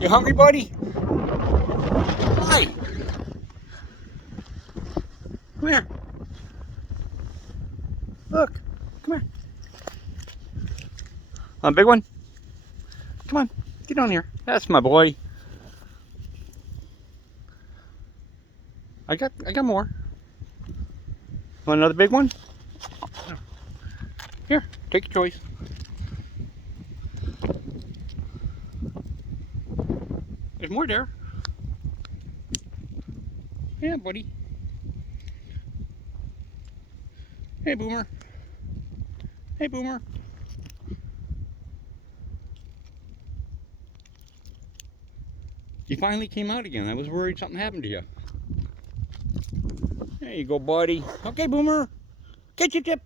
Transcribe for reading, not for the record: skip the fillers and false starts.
You hungry, buddy? Hi. Come here. Look. Come here. A big one? Come on. Get down here. That's my boy. I got more. Want another big one? Here, take your choice. There's more there. Yeah, buddy. Hey, Boomer. Hey, Boomer. You finally came out again. I was worried something happened to you. There you go, buddy. Okay, Boomer. Catch your chip.